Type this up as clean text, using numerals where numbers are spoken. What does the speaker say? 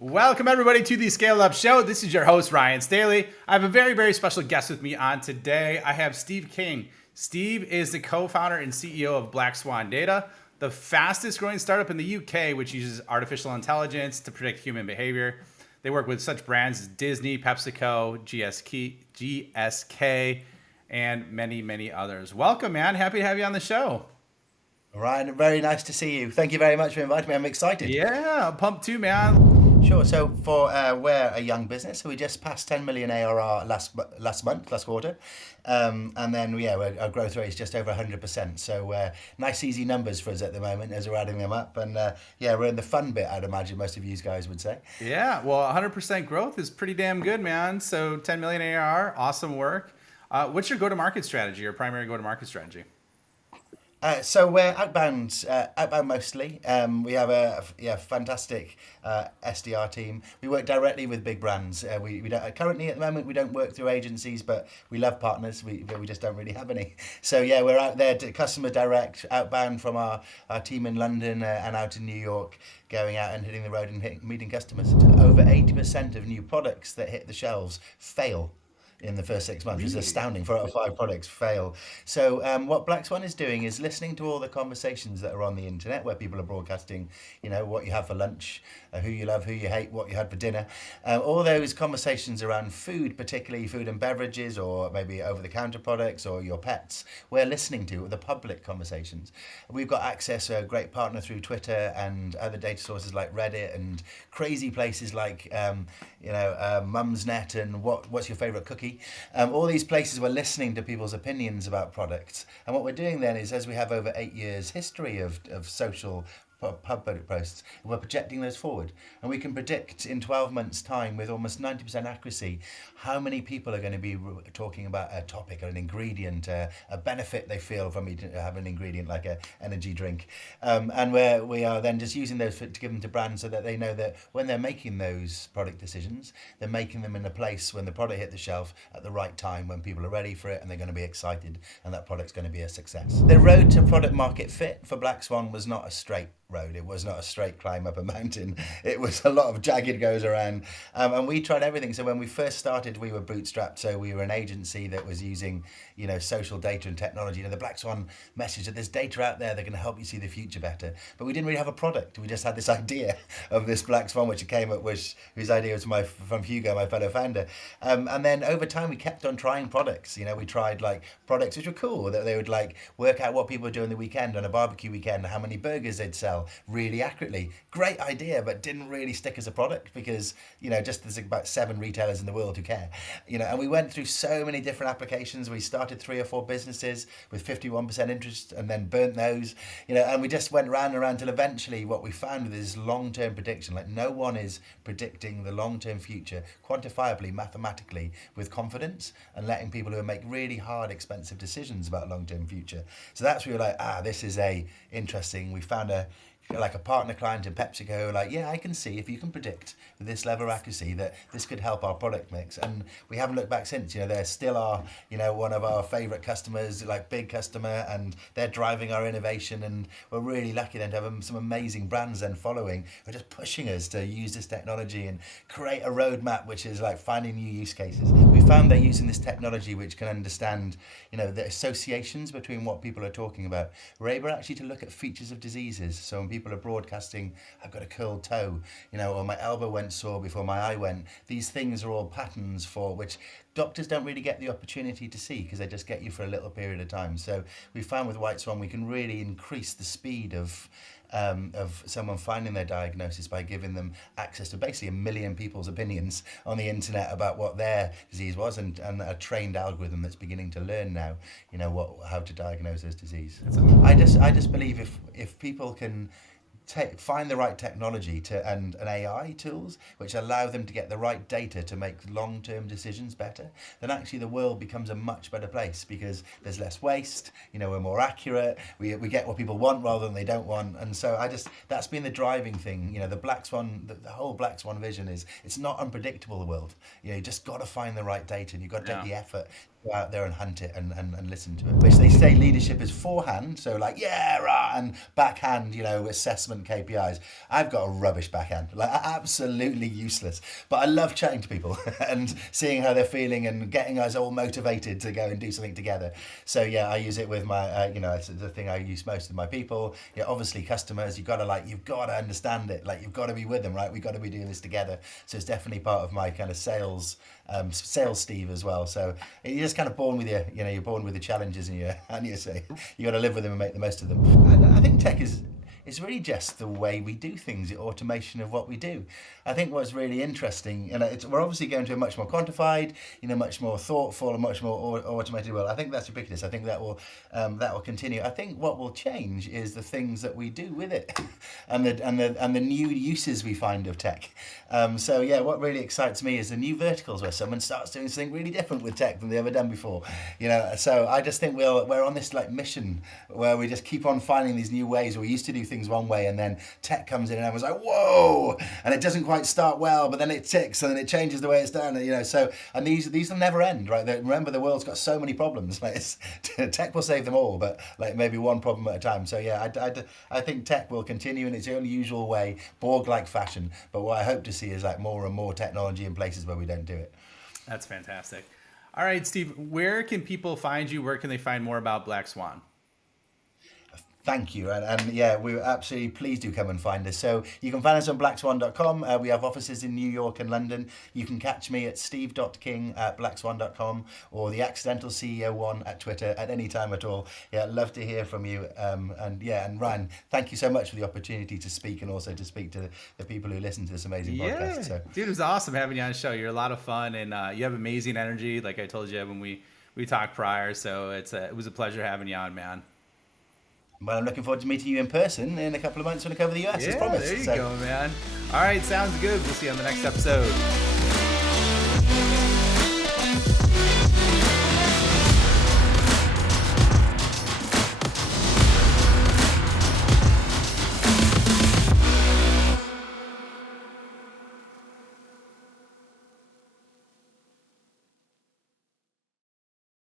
Welcome everybody to the Scale Up Show. This is your host, Ryan Staley. I have a very, very special guest with me on today. I have Steve King. Steve is the co-founder and CEO of Black Swan Data, the fastest growing startup in the UK, which uses artificial intelligence to predict human behavior. They work with such brands as Disney, Pepsi Co, GSK, and many, many others. Welcome, man. Happy to have you on the show. Ryan, very nice to see you. Thank you very much for inviting me. I'm excited. Yeah, pumped too, man. Sure. So we're a young business, so we just passed 10 million ARR last quarter, and then our growth rate is just over 100%. So nice easy numbers for us at the moment as we're adding them up, and we're in the fun bit. I'd imagine most of you guys would say. Yeah, well, 100% growth is pretty damn good, man. So 10 million ARR, awesome work. What's your go-to-market strategy, your primary go-to-market strategy? So we're outbound mostly. We have a fantastic SDR team. We work directly with big brands. We don't currently at the moment we don't work through agencies, but we love partners. We just don't really have any. So we're out there to customer direct, outbound from our team in London and out in New York, going out and hitting the road and meeting customers. Over 80% of new products that hit the shelves fail in the first 6 months. It's astounding. 4 out of 5 products fail. So what Black Swan is doing is listening to all the conversations that are on the internet where people are broadcasting, what you have for lunch, who you love, who you hate, what you had for dinner. All those conversations around food, particularly food and beverages, or maybe over-the-counter products or your pets, we're listening to the public conversations. We've got access to a great partner through Twitter and other data sources like Reddit and crazy places like, Mumsnet and what's your favorite cookie. All these places we're listening to people's opinions about products, and what we're doing then is, as we have over 8 years history of social public posts, we're projecting those forward, and we can predict in 12 months time with almost 90% accuracy how many people are going to be talking about a topic or an ingredient, a benefit they feel from eating, have an ingredient like an energy drink, and we are then just using those to give them to brands so that they know that when they're making those product decisions, they're making them in a place when the product hit the shelf at the right time, when people are ready for it and they're going to be excited and that product's going to be a success. The road to product market fit for Black Swan was not a straight road. It was not a straight climb up a mountain. It was a lot of jagged goes around, and we tried everything. So when we first started, we were bootstrapped. So we were an agency that was using, social data and technology. The Black Swan message that there's data out there that can help you see the future better. But we didn't really have a product. We just had this idea of this Black Swan, which came up with, whose idea was from Hugo, my fellow founder. And then over time, we kept on trying products. We tried like products which were cool, that they would like work out what people would do on the weekend, on a barbecue weekend, how many burgers they'd sell really accurately. Great idea, but didn't really stick as a product because just there's about 7 retailers in the world who care. And we went through so many different applications. We started 3 or 4 businesses with 51% interest and then burnt those. And we just went round and round till eventually what we found with this long-term prediction. Like, no one is predicting the long-term future quantifiably, mathematically, with confidence, and letting people who make really hard, expensive decisions about long-term future. So that's where we were like, this is interesting. We found a partner client in Pepsi Co, I can see if you can predict with this level of accuracy that this could help our product mix. And we haven't looked back since. They're still our, one of our favorite customers, like big customer, and they're driving our innovation. And we're really lucky then to have some amazing brands then following, who are just pushing us to use this technology and create a roadmap, which is like finding new use cases. We found that using this technology, which can understand, the associations between what people are talking about, we're able actually to look at features of diseases. So when people are broadcasting, I've got a curled toe, or my elbow went sore before my eye went. These things are all patterns for which doctors don't really get the opportunity to see because they just get you for a little period of time. So we found with White Swan we can really increase the speed of someone finding their diagnosis by giving them access to basically 1 million people's opinions on the internet about what their disease was, and a trained algorithm that's beginning to learn now, how to diagnose this disease. I just believe if people can find the right technology and AI tools which allow them to get the right data to make long-term decisions better, then actually the world becomes a much better place because there's less waste, we're more accurate, we get what people want rather than they don't want. And so that's been the driving thing. The Black Swan, the whole Black Swan vision is, it's not unpredictable, the world. You just got to find the right data, and you've got to take the effort go out there and hunt it and listen to it. Which they say leadership is forehand, so like, yeah, rah, and backhand, assessment KPIs. I've got a rubbish backhand, like absolutely useless. But I love chatting to people and seeing how they're feeling and getting us all motivated to go and do something together. So yeah, I use it with my, it's the thing I use most with my people. Yeah, obviously customers, you've got to understand it. Like you've got to be with them, right? We've got to be doing this together. So it's definitely part of my kind of sales Steve as well. So you're just kind of born with you're born with the challenges and you say you got to live with them and make the most of them. And I think tech is it's really just the way we do things, the automation of what we do. I think what's really interesting, and we're obviously going to a much more quantified, much more thoughtful, and much more automated world. I think that's ubiquitous. I think that will continue. I think what will change is the things that we do with it, and the new uses we find of tech. So yeah, what really excites me is the new verticals where someone starts doing something really different with tech than they've ever done before. So I just think we're on this like mission where we just keep on finding these new ways. We used to do things one way, and then tech comes in, and everyone's like, "Whoa!" And it doesn't quite start well, but then it ticks, and then it changes the way it's done. So and these will never end, right? Remember, the world's got so many problems. Like tech will save them all, but like maybe one problem at a time. So yeah, I think tech will continue in its own usual way, Borg-like fashion. But what I hope to see is like more and more technology in places where we don't do it. That's fantastic. All right, Steve, where can people find you? Where can they find more about Black Swan? Thank you. And yeah, we absolutely, please do come and find us. So you can find us on blackswan.com. We have offices in New York and London. You can catch me at steve.king@blackswan.com or the Accidental CEO one at Twitter at any time at all. Yeah, I'd love to hear from you. And Ryan, thank you so much for the opportunity to speak and also to speak to the people who listen to this amazing podcast. So. Dude, it was awesome having you on the show. You're a lot of fun, and you have amazing energy, like I told you when we talked prior. So it was a pleasure having you on, man. Well, I'm looking forward to meeting you in person in a couple of months when I cover the US, as promised. There you go, man. All right, sounds good. We'll see you on the next episode.